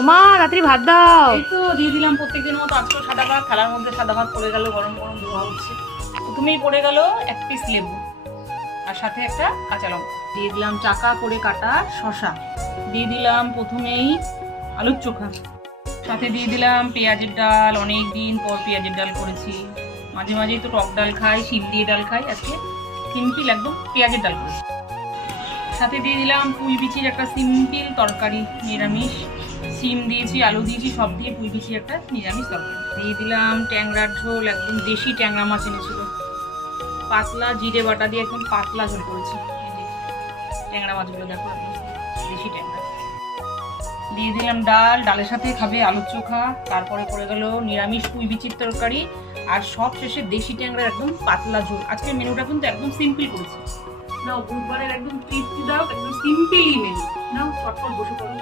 ওমা রাত্রি ভাত দাও। এই তো দিয়ে দিলাম প্রত্যেকদিনের মতো আজকেও সাদা ভাত, থালার মধ্যে সাদা ভাত পড়ে গেল, গরম গরম ধোয়া হচ্ছে। প্রথমেই পড়ে গেল এক পিস লেবু, আর সাথে একটা কাঁচা লঙ্কা দিয়ে দিলাম, চাকা করে কাটা শসা দিয়ে দিলাম, প্রথমেই আলুর চোখা, সাথে দিয়ে দিলাম পেঁয়াজের ডাল। অনেক দিন পর পেঁয়াজের ডাল করেছি, মাঝে মাঝেই তো টক ডাল খাই, শিম দিয়ে ডাল খাই, আজকে সিম্পল একদম পেঁয়াজের ডাল করেছি। সাথে দিয়ে দিলাম পুঁই বিচির একটা সিম্পল তরকারি, নিরামিষ, সিম দিয়েছি, আলু দিয়েছি, সব দিয়ে পুঁই বিচির একটা নিরামিষ তরকারি। দিয়ে দিলাম ট্যাংরার ঝোল, একদম দেশি ট্যাংরা মাছ এনেছিল, পাতলা জিরে বাটা দিয়ে একদম পাতলা ঝোল করেছি। এই যে ট্যাংরা মাছগুলো দেখো, একদম দেশি ট্যাংরা। দিয়ে দিলাম ডাল, ডালের সাথে খাবে আলুর চোখা, তারপরে পড়ে গেল নিরামিষ পুঁই বিচির তরকারি, আর সব শেষে দেশি ট্যাংরার একদম পাতলা ঝোল। আজকের মেনুটা কিন্তু একদম সিম্পল করেছি। নাও বুধবারের একদম তৃপ্তি দাও, একদম সিম্পলই মেনু। নাও চটপট বসে পড়ো।